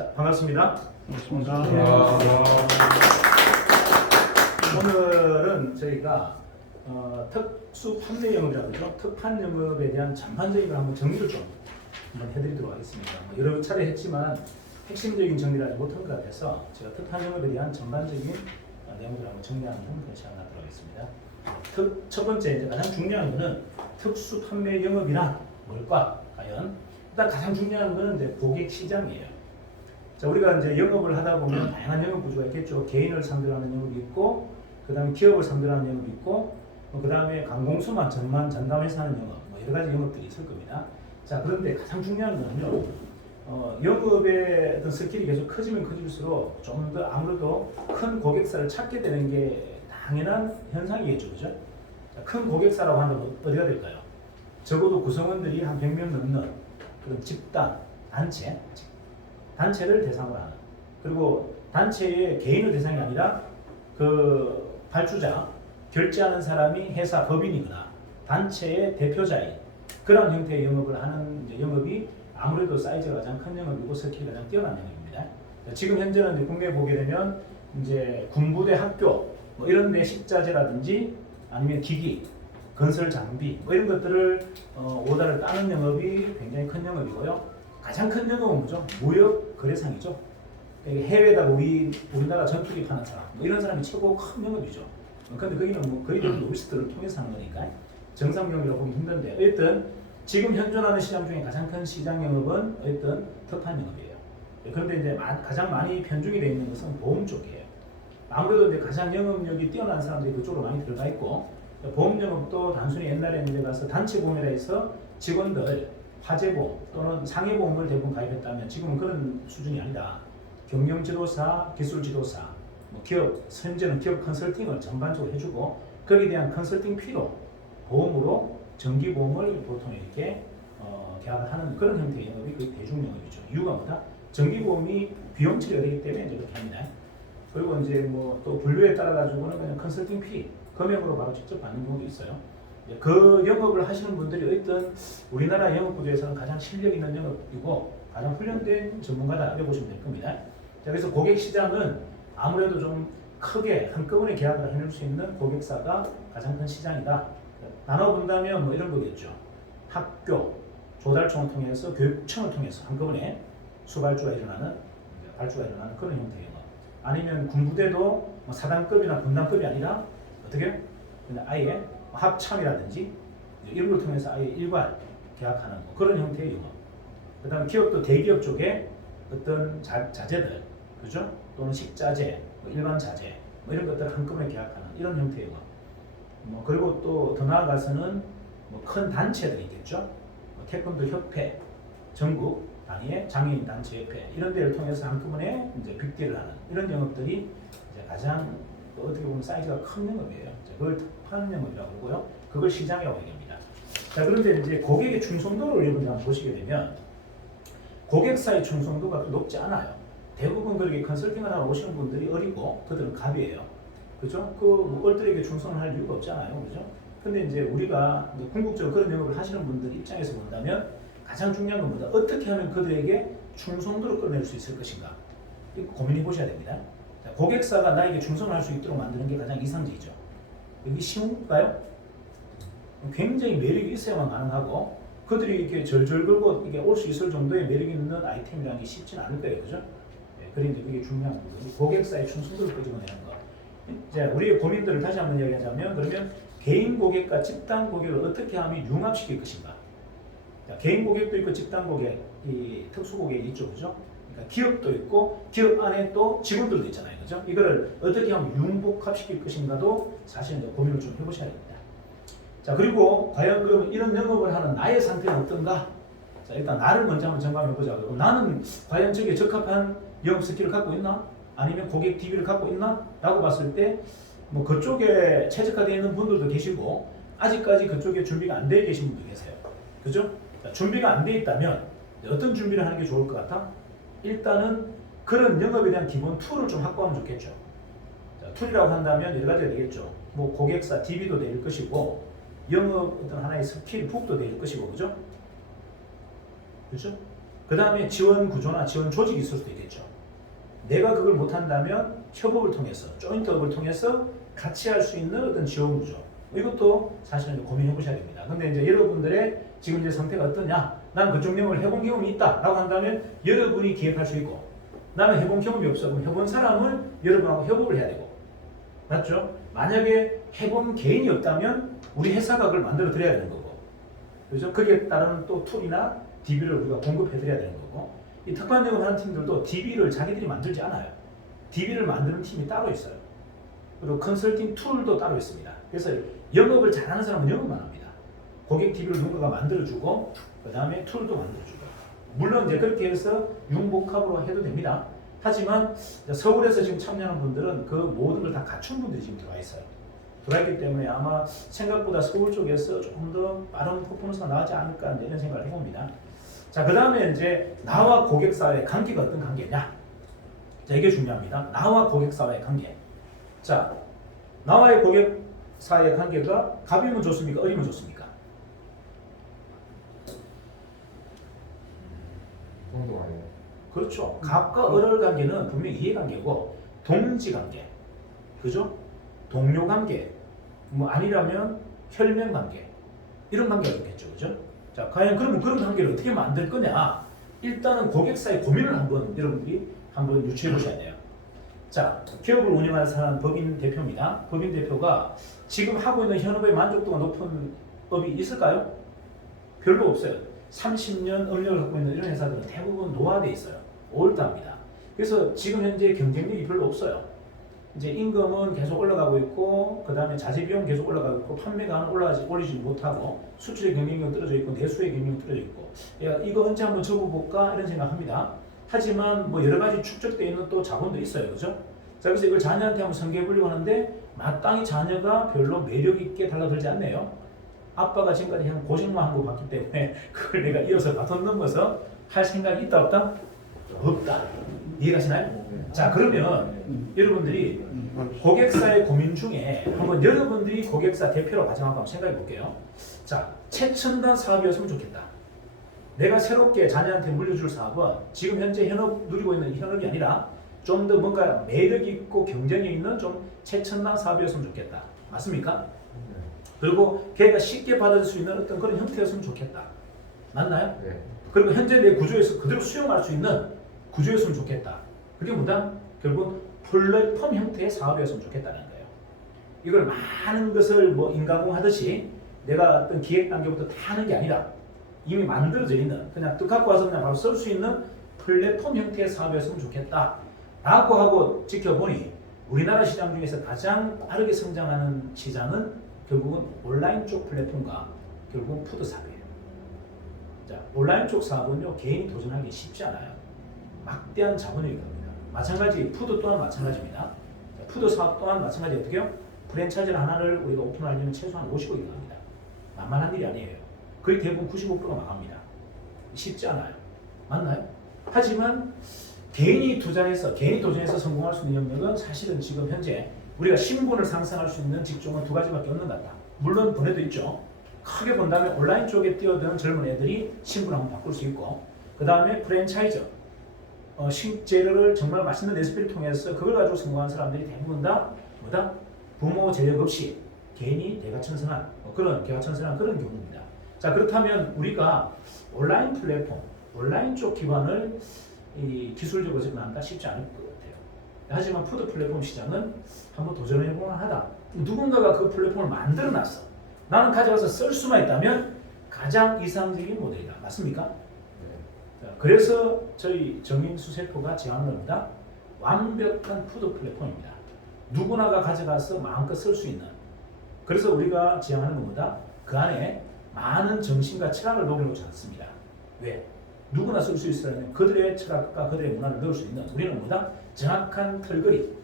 자, 반갑습니다. 반갑습니다. 오늘은 저희가 특수 판매 영업이라고 그러죠. 특판 영업에 대한 전반적인 걸 한번 정리를 좀 한번 해드리도록 하겠습니다. 여러 차례 했지만 핵심적인 정리를 하지 못한 것 같아서 제가 특판 영업에 대한 전반적인 내용들을 한번 정리하는 형태로 시작하도록 하겠습니다. 첫 번째 이제 가장 중요한 거는 특수 판매 영업이란 뭘까? 과연 일단 가장 중요한 거는 이제 고객 시장이에요. 자, 우리가 이제 영업을 하다 보면 다양한 영업 구조가 있겠죠. 개인을 상대로 하는 영업이 있고, 그 다음에 기업을 상대로 하는 영업이 있고, 그 다음에 관공서만 전담해서 하는 영업, 여러 가지 영업들이 있을 겁니다. 자, 그런데 가장 중요한 거는요, 영업의 어떤 스킬이 계속 커지면 커질수록 좀 더 아무래도 큰 고객사를 찾게 되는 게 당연한 현상이겠죠, 그죠? 자, 큰 고객사라고 하면 어디가 될까요? 적어도 구성원들이 한 100명 넘는 그런 집단, 단체를 대상으로 하는, 그리고 단체의 개인의 대상이 아니라 그 발주자, 결제하는 사람이 회사 법인이거나 단체의 대표자인 그런 형태의 영업을 하는 영업이 아무래도 사이즈가 가장 큰 영업이고 스킬이 가장 뛰어난 영업입니다. 지금 현재는 이제 국내에 보게 되면 이제 군부대 학교 뭐 이런 데 식자재라든지 아니면 기기, 건설 장비 뭐 이런 것들을 오다를 따는 영업이 굉장히 큰 영업이고요. 가장 큰 영업은 뭐죠? 무역 거래상이죠. 해외에다 우리나라 전투기 파는 사람, 뭐 이런 사람이 최고 큰 영업이죠. 그런데 거기는 뭐 거의 대부분 로비스트를 통해서 하는 거니까 정상 영업이라고 보기 힘든데, 어쨌든 지금 현존하는 시장 중에 가장 큰 시장 영업은 어쨌든 특판 영업이에요. 그런데 이제 가장 많이 편중이 되어 있는 것은 보험 쪽이에요. 아무래도 이제 가장 영업력이 뛰어난 사람들이 그쪽으로 많이 들어가 있고, 보험 영업도 단순히 옛날에 이제 가서 단체 보험이라 해서 직원들 화재보험 또는 상해보험을 대부분 가입했다면 지금은 그런 수준이 아니다. 경영지도사, 기술지도사, 뭐 기업, 현재는 기업 컨설팅을 전반적으로 해주고 거기에 대한 컨설팅 피로 보험으로 정기보험을 보통 이렇게 계약을 하는 그런 형태의 영업이 거의 대중영업이죠. 이유가 뭐다? 정기보험이 비용 처리가 되기 때문에 이제 그렇게 합니다. 그리고 이제 뭐 또 분류에 따라 가지고는 그냥 컨설팅 피 금액으로 바로 직접 받는 경우도 있어요. 그 영업을 하시는 분들이 어떤 우리나라 영업 구조에서는 가장 실력 있는 영업이고 가장 훈련된 전문가다 이렇게 보시면 될 겁니다. 자, 그래서 고객 시장은 아무래도 좀 크게 한꺼번에 계약을 해낼 수 있는 고객사가 가장 큰 시장이다. 나눠본다면 뭐 이런 거겠죠. 학교, 조달청을 통해서 교육청을 통해서 한꺼번에 발주가 일어나는 그런 형태의 영업. 아니면 군부대도 뭐 사단급이나 군단급이 아니라 어떻게? 그냥 아예 합참이라든지 이런 걸 통해서 아예 일괄 계약하는 뭐 그런 형태의 영업. 그 다음에 기업도 대기업 쪽에 어떤 자재들, 그죠? 또는 식자재, 뭐 일반 자재, 뭐 이런 것들을 한꺼번에 계약하는 이런 형태의 영업. 뭐 그리고 또 더 나아가서는 뭐 큰 단체들이 있겠죠? 뭐 태권도 협회, 전국 단위의 장애인 단체 협회 이런 데를 통해서 한꺼번에 이제 빅딜을 하는 이런 영업들이 이제 가장 어떻게 보면 사이즈가 큰 영업이에요. 그걸 특판 영업이라고 그러고요. 그걸 시장이라고 얘기합니다. 자, 그런데 이제 고객의 충성도를 여러분이 한번 보시게 되면 고객사의 충성도가 높지 않아요. 대부분 그렇게 컨설팅을 하러 오시는 분들이 어리고 그들은 갑이에요. 그죠? 그 얼들에게 충성을 할 이유가 없잖아요. 그죠? 근데 이제 우리가 궁극적으로 그런 영업을 하시는 분들 입장에서 본다면 가장 중요한 건 뭐다? 어떻게 하면 그들에게 충성도를 끌어낼 수 있을 것인가? 이거 고민해 보셔야 됩니다. 자, 고객사가 나에게 충성을 할 수 있도록 만드는 게 가장 이상적이죠. 이게 쉬운가요? 굉장히 매력이 있어야만 가능하고 그들이 이렇게 절절 걸고 이게 올 수 있을 정도의 매력 있는 아이템이라는 게 쉽지는 않을 거예요, 그죠? 네, 그런데 그게 중요한 거고 고객사의 충성도를 끄집어내는 거. 자, 우리의 고민들을 다시 한번 이야기하자면 그러면 개인 고객과 집단 고객을 어떻게 하면 융합시킬 것인가? 자, 개인 고객도 있고 집단 고객, 이 특수 고객이 있죠, 그죠? 그러니까 기업도 있고 기업 안에 또 직원들도 있잖아요, 그죠? 이거를 어떻게 하면 융복합시킬 것인가도 사실 이제 고민을 좀 해보셔야 됩니다. 자, 그리고 과연 그러면 이런 영업을 하는 나의 상태는 어떤가? 자, 일단 나를 먼저 한번 점검해보자. 그럼 나는 과연 저기에 적합한 영업 스킬을 갖고 있나? 아니면 고객 DB를 갖고 있나? 라고 봤을 때 뭐 그쪽에 최적화되어 있는 분들도 계시고 아직까지 그쪽에 준비가 안 되어 계신 분도 계세요. 그죠? 자, 준비가 안 되어 있다면 어떤 준비를 하는 게 좋을 것 같아? 일단은 그런 영업에 대한 기본 툴을 좀 확보하면 좋겠죠. 자, 툴이라고 한다면 여러 가지가 되겠죠. 뭐 고객사 DB도 될 것이고 영업 어떤 하나의 스킬 북도 될 것이고, 그죠? 그죠? 그 다음에 지원 구조나 지원 조직이 있을 수도 있겠죠. 내가 그걸 못한다면 협업을 통해서, 조인트업을 통해서 같이 할 수 있는 어떤 지원 구조. 이것도 사실은 고민해 보셔야 됩니다. 근데 이제 여러분들의 지금 이제 상태가 어떠냐? 난 그쪽 영역을 해본 경험이 있다 라고 한다면 여러분이 기획할 수 있고, 나는 해본 경험이 없어. 그럼 해본 사람을 여러분하고 협업을 해야 되고, 맞죠? 만약에 해본 개인이 없다면 우리 회사가 그걸 만들어 드려야 되는 거고, 그죠? 거기에 따른 또 툴이나 DB를 우리가 공급해 드려야 되는 거고, 이 특판 영업하는 팀들도 DB를 자기들이 만들지 않아요. DB를 만드는 팀이 따로 있어요. 그리고 컨설팅 툴도 따로 있습니다. 그래서 영업을 잘하는 사람은 영업만 합니다. 고객 DB를 누군가가 만들어주고, 그 다음에 툴도 만들어주고, 물론 이제 그렇게 해서 융복합으로 해도 됩니다. 하지만 서울에서 지금 참여하는 분들은 그 모든 걸 다 갖춘 분들이 지금 들어와 있어요. 들어와 있기 때문에 아마 생각보다 서울 쪽에서 조금 더 빠른 퍼포먼스가 나오지 않을까 이런 생각을 해봅니다. 자, 그 다음에 이제 나와 고객사의 관계가 어떤 관계냐? 자, 이게 중요합니다. 나와 고객사와의 관계. 자, 나와의 고객사의 관계가 갑이면 좋습니까? 을이면 좋습니까? 정도 아니에요. 그렇죠. 갑과 을의 관계는 분명히 이해관계고 동지관계, 그죠? 동료관계, 뭐 아니라면 혈맹관계 이런 관계가 좋겠죠, 그죠? 자, 과연 그러면 그런 관계를 어떻게 만들 거냐? 일단은 고객사의 고민을 여러분들이 한번 유추해 보셔야 돼요. 자, 기업을 운영하는 사람 법인 대표입니다. 법인 대표가 지금 하고 있는 현업의 만족도가 높은 업이 있을까요? 별로 없어요. 30년 업력을 갖고 있는 이런 회사들은 대부분 노화돼 있어요. 올드합니다. 그래서 지금 현재 경쟁력이 별로 없어요. 이제 임금은 계속 올라가고 있고, 그 다음에 자재 비용 계속 올라가고 있고, 판매가 올리지 못하고, 수출의 경쟁력은 떨어져 있고, 내수의 경쟁력이 떨어져 있고, 야, 이거 언제 한번 접어볼까 이런 생각합니다. 하지만 뭐 여러 가지 축적되어 있는 또 자본도 있어요, 그죠? 자, 그래서 이걸 자녀한테 한번 설계해 보려고 하는데 마땅히 자녀가 별로 매력 있게 달라들지 않네요. 아빠가 지금까지 그냥 고생만 한 거 봤기 때문에 그걸 내가 이어서 바톤 넘어서 할 생각이 있다 없다? 없다. 이해가시나요? 자, 그러면 여러분들이 고객사의 고민 중에 한번 여러분들이 고객사 대표로 가정하고 한번 생각해 볼게요. 자, 최첨단 사업이었으면 좋겠다. 내가 새롭게 자녀한테 물려줄 사업은 지금 현재 현업 누리고 있는 현업이 아니라 좀 더 뭔가 매력 있고 경쟁력 있는 좀 최첨단 사업이었으면 좋겠다. 맞습니까? 그리고 걔가 쉽게 받을 수 있는 어떤 그런 형태였으면 좋겠다. 맞나요? 네. 그리고 현재 내 구조에서 그대로 수용할 수 있는 구조였으면 좋겠다. 그게 뭐다? 결국 플랫폼 형태의 사업이었으면 좋겠다는 거예요. 이걸 많은 것을 뭐 인가공하듯이 내가 어떤 기획 단계부터 다 하는 게 아니라 이미 만들어져 있는, 그냥 뜻 갖고 와서 그냥 바로 쓸 수 있는 플랫폼 형태의 사업이었으면 좋겠다 라고 하고 지켜보니 우리나라 시장 중에서 가장 빠르게 성장하는 시장은 결국은 온라인 쪽 플랫폼과 결국은 푸드 사업이에요. 자, 온라인 쪽 사업은요, 개인이 도전하기 쉽지 않아요. 막대한 자본력이 갑니다. 마찬가지 푸드 또한 마찬가지입니다. 자, 푸드 사업 또한 마찬가지 어떻게요? 프랜차이즈 하나를 우리가 오픈하려면 최소한 50억이 들어갑니다. 만만한 일이 아니에요. 거의 대부분 95%가 망합니다. 쉽지 않아요. 맞나요? 하지만 개인이 도전해서 성공할 수 있는 영역은 사실은 지금 현재 우리가 신분을 상승할 수 있는 직종은 두 가지밖에 없는 것 같다. 물론 분야도 있죠. 크게 본다면 온라인 쪽에 뛰어드는 젊은 애들이 신분을 한번 바꿀 수 있고, 그 다음에 프랜차이즈, 식재료를 정말 맛있는 레시피를 통해서 그걸 가지고 성공한 사람들이 대부분 다 뭐다? 부모 재력 없이 개인이 대가천선한 그런 개가천선한 그런 경우입니다. 자, 그렇다면 우리가 온라인 플랫폼, 온라인 쪽 기반을 이 기술적으로 접근한다 쉽지 않을 것 같아요. 하지만 푸드 플랫폼 시장은 한번 도전해볼 만하다. 누군가가 그 플랫폼을 만들어놨어. 나는 가져가서 쓸 수만 있다면 가장 이상적인 모델이다. 맞습니까? 자, 그래서 저희 정인수세포가 제안한 겁니다. 완벽한 푸드 플랫폼입니다. 누구나가 가져가서 마음껏 쓸 수 있는. 그래서 우리가 지향하는 겁니다. 그 안에 많은 정신과 철학을 녹여놓지 않습니다. 왜? 누구나 쓸 수 있으려면 그들의 철학과 그들의 문화를 넣을 수 있는, 우리는 뭐다? 정확한 털거리,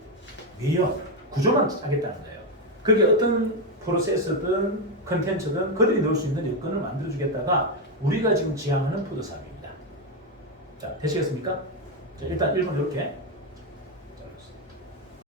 외형, 구조만 짜겠다는 거예요. 그게 어떤 프로세스든 컨텐츠든 그들이 넣을 수 있는 여건을 만들어주겠다가 우리가 지금 지향하는 푸드 사업입니다. 자, 되시겠습니까? 자, 일단 1번 이렇게